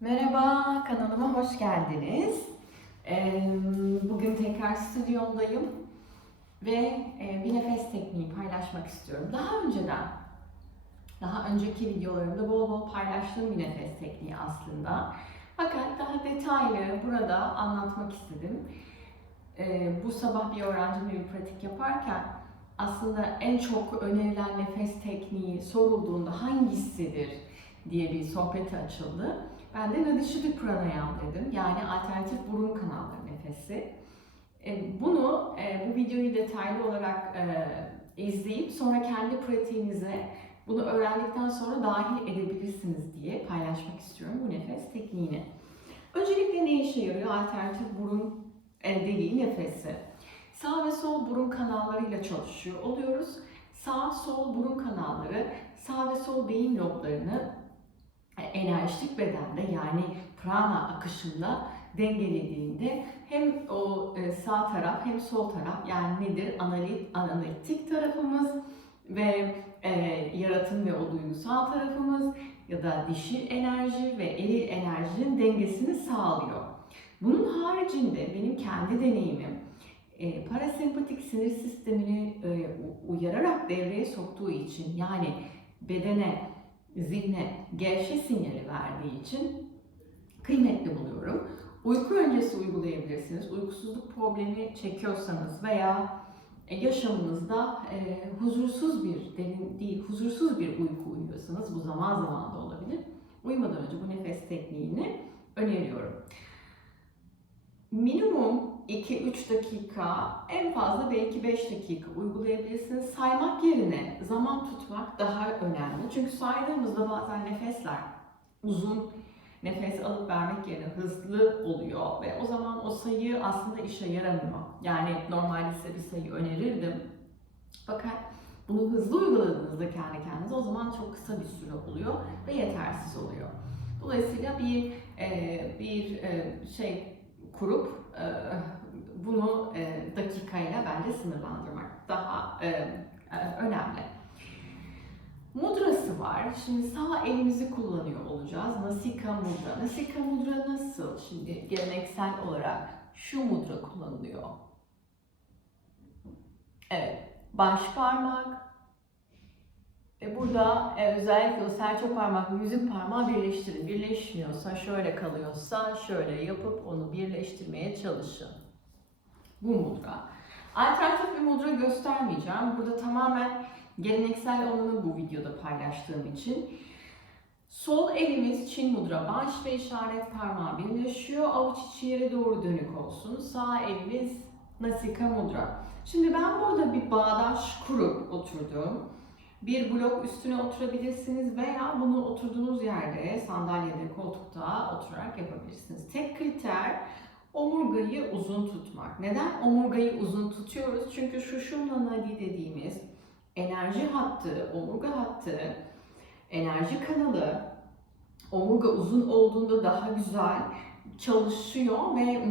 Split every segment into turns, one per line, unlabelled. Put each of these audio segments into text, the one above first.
Merhaba, kanalıma hoş geldiniz. Bugün tekrar stüdyomdayım ve e, bir nefes tekniği paylaşmak istiyorum. Daha önceden, daha önceki videolarımda bol bol paylaştığım bir nefes tekniği aslında. Fakat daha detaylı burada anlatmak istedim. Ee, Bu sabah bir öğrencimle bir pratik yaparken aslında en çok önerilen nefes tekniği sorulduğunda hangisidir diye bir sohbeti açıldı. Ben de Nadişidi Pranayam dedim. Yani alternatif burun kanalları nefesi. E, Bunu, e, bu videoyu detaylı olarak e, izleyip sonra kendi pratiğinize bunu öğrendikten sonra dahil edebilirsiniz diye paylaşmak istiyorum bu nefes tekniğini. Öncelikle ne işe yarıyor alternatif burun deliği nefesi? Sağ ve sol burun kanallarıyla çalışıyor oluyoruz. Sağ sol burun kanalları sağ ve sol beyin loblarını enerjik bedende yani prana akışında dengelediğinde hem o e, sağ taraf hem sol taraf yani nedir analit, analitik tarafımız ve e, yaratım ve o duygusal tarafımız ya da dişil enerji ve eril enerjinin dengesini sağlıyor. Bunun haricinde benim kendi deneyimim e, parasempatik sinir sistemini e, uyararak devreye soktuğu için yani bedene zihne gevşe sinyali verdiği için kıymetli buluyorum. Uyku öncesi uygulayabilirsiniz. Uykusuzluk problemi çekiyorsanız veya e, yaşamınızda e, huzursuz bir, derin değil, huzursuz bir uyku uyuyorsanız bu zaman zaman da olabilir. Uyumadan önce bu nefes tekniğini öneriyorum. Minimum 2-3 dakika, en fazla belki 5 dakika uygulayabilirsiniz. Saymak yerine zaman tutmak daha önemli. Çünkü saydığımızda bazen nefesler uzun nefes alıp vermek yerine hızlı oluyor ve o zaman o sayı aslında işe yaramıyor. Yani normalde size bir sayı önerirdim. Fakat bunu hızlı uyguladığınızda kendi kendinize o zaman çok kısa bir süre oluyor ve yetersiz oluyor. Dolayısıyla bir bir şey kurup bunu e, dakikayla bence sınırlandırmak daha e, e, önemli. Mudrası var. Şimdi sağ elimizi kullanıyor olacağız. Nasika mudra. Nasika mudra nasıl? Şimdi geleneksel olarak şu mudra kullanılıyor. Evet. Baş parmak, ve burada e, özellikle o serçe parmak ve yüzük parmağı birleştirin. Birleşmiyorsa, şöyle kalıyorsa şöyle yapıp onu birleştirmeye çalışın. Bu mudra. Alternatif bir mudra göstermeyeceğim. Burada tamamen geleneksel olanı bu videoda paylaştığım için. Sol elimiz Çin mudra, baş ve işaret parmağı birleşiyor. Avuç içi yere doğru dönük olsun. Sağ elimiz Nasika mudra. Şimdi ben burada bir bağdaş kurup oturdum. Bir blok üstüne oturabilirsiniz veya bunu oturduğunuz yerde, sandalyede, koltukta oturarak yapabilirsiniz. Tek kriter omurgayı uzun tutmak. Neden omurgayı uzun tutuyoruz? Çünkü şu nadi dediğimiz enerji hattı, omurga hattı, enerji kanalı omurga uzun olduğunda daha güzel çalışıyor ve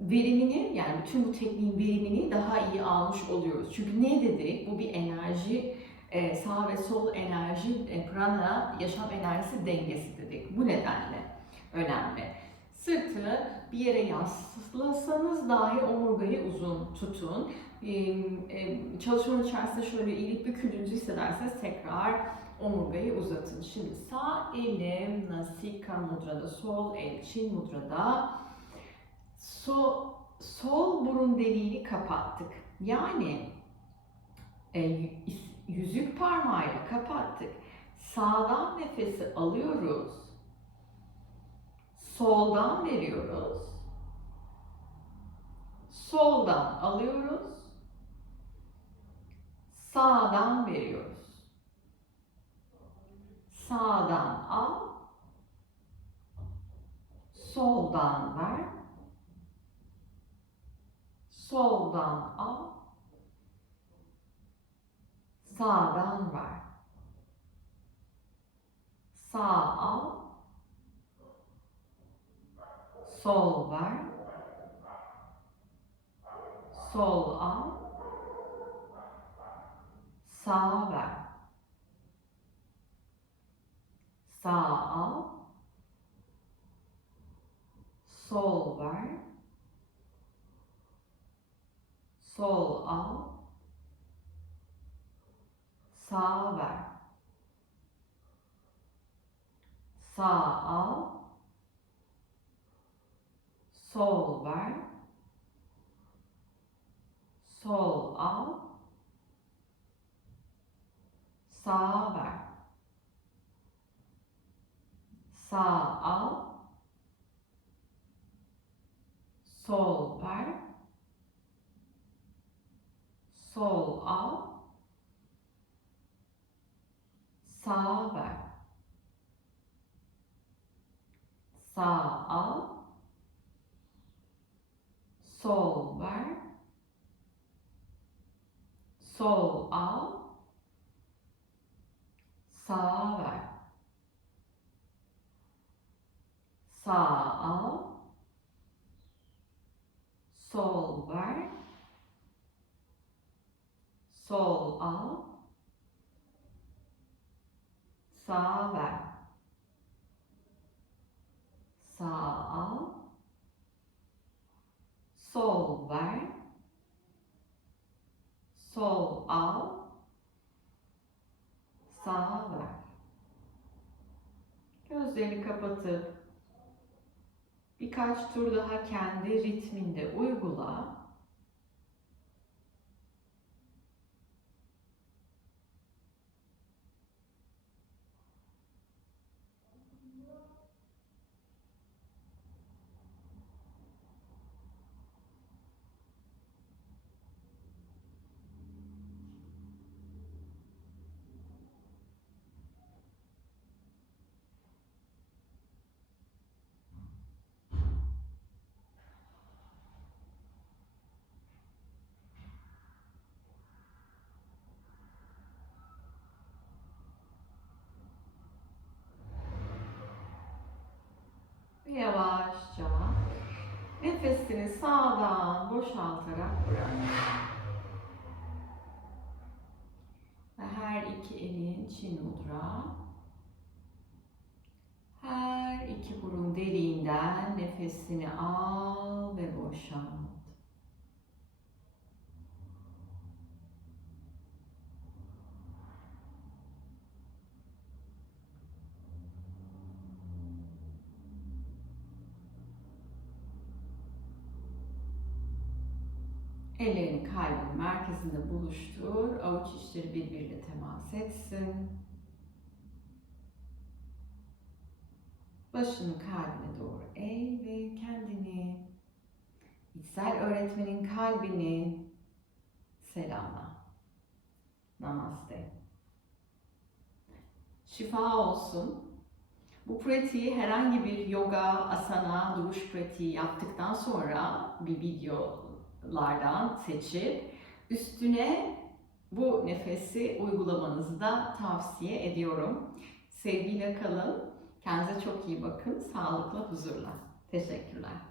verimini yani bütün bu tekniğin verimini daha iyi almış oluyoruz. Çünkü ne dedik? Bu bir enerji e, sağ ve sol enerji, e, prana, yaşam enerjisi dengesi dedik. Bu nedenle önemli. Sırtı bir yere yaslasanız dahi omurgayı uzun tutun. Çalışmanın içerisinde şöyle iyilik büküldüğünüzü hissederseniz tekrar omurgayı uzatın. Şimdi sağ elim Nasika mudrada, sol el Çin mudrada. So, sol burun deliğini kapattık. Yani e, yüzük parmağıyla kapattık. Sağdan nefesi alıyoruz. Soldan veriyoruz. Soldan alıyoruz. Sağdan veriyoruz. Sağdan al. Soldan ver. Soldan al Sağdan ver. Sağ al. Sol ver. Sol al. Sağ ver. Sağ al. Sol ver. Sol al. Sağ ver. Sağ al. Sol ver. Sol al. Sağ ver. Sağ al. Sol ver. Sol al. Sağ ver. Sağ al. Sol ver. Sol al. Sağ ver. Sağ al. Sol ver. Sol al. Sağ ver. Sağ al. Sol ver. Sol al. Sağ ver. Gözlerini kapatıp birkaç tur daha kendi ritminde uygula. Ve Yavaşça nefesini sağdan boşaltarak bırak. Ve her iki elin çin mudra. Her iki burun deliğinden nefesini al ve boşalt. Ellerini kalbin merkezinde buluştur. Avuç içleri birbiriyle temas etsin. Başını kalbine doğru eğ ve kendini içsel öğretmenin kalbini selamla. Namaste. Şifa olsun. Bu pratiği herhangi bir yoga, asana, duruş pratiği yaptıktan sonra bir videolardan seçip üstüne bu nefesi uygulamanızı da tavsiye ediyorum. Sevgiyle kalın. Kendinize çok iyi bakın. Sağlıkla, huzurla. Teşekkürler.